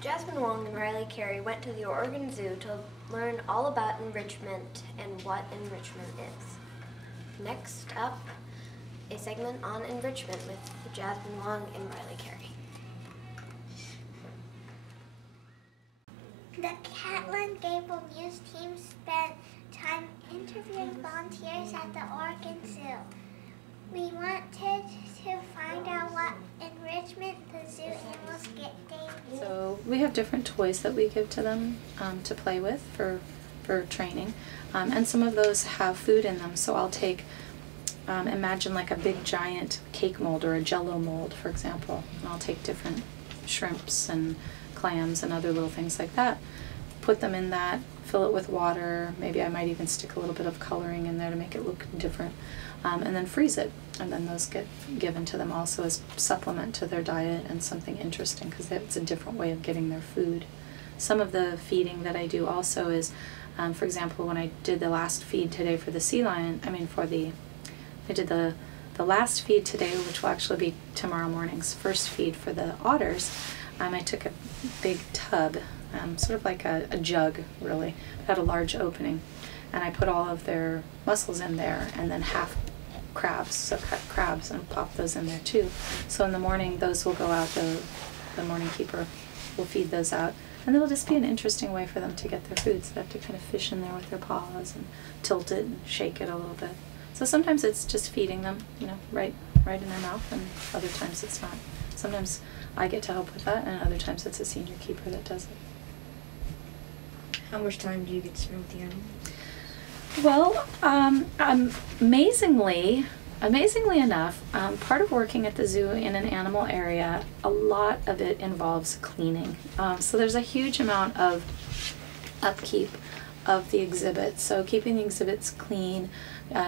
Jasmine Wong and Riley Carey went to the Oregon Zoo to learn all about enrichment and what enrichment is. Next up, a segment on enrichment with Jasmine Wong and Riley Carey. The Catlin Gable Muse team spent time interviewing volunteers at the Oregon Zoo. We wanted to find out what enrichment the zoo animals get daily. So we have different toys that we give to them to play with for training, and some of those have food in them. So I'll take, imagine like a big giant cake mold or a Jell-O mold, for example, and I'll take different shrimps and clams and other little things like that, put them in that, fill it with water, maybe I might even stick a little bit of coloring in there to make it look different, and then freeze it, and then those get given to them also as supplement to their diet and something interesting because it's a different way of getting their food. Some of the feeding that I do also is, for example, when I did the last feed today for the sea lion, I did the last feed today, which will actually be tomorrow morning's first feed for the otters. I took a big tub, sort of like a jug really, it had a large opening, and I put all of their mussels in there and then half crabs, so cut crabs and pop those in there too. So in the morning those will go out, the morning keeper will feed those out, and it'll just be an interesting way for them to get their food, so they have to kind of fish in there with their paws and tilt it and shake it a little bit. So sometimes it's just feeding them, right in their mouth, and other times it's not. Sometimes I get to help with that, and other times it's a senior keeper that does it. How much time do you get to spend with the animals? Well, amazingly enough, part of working at the zoo in an animal area, a lot of it involves cleaning. So there's a huge amount of upkeep of the exhibit. So keeping the exhibits clean,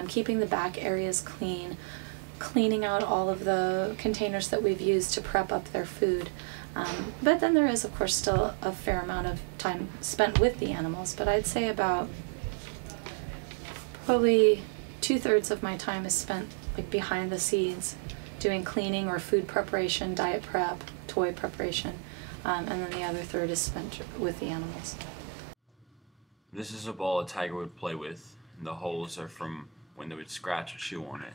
keeping the back areas clean, cleaning out all of the containers that we've used to prep up their food. But then there is, of course, still a fair amount of time spent with the animals, but I'd say about probably 2/3 of my time is spent like behind the scenes doing cleaning or food preparation, diet prep, toy preparation, and then the other third is spent with the animals. This is a ball a tiger would play with, and the holes are from when they would scratch or chew on it.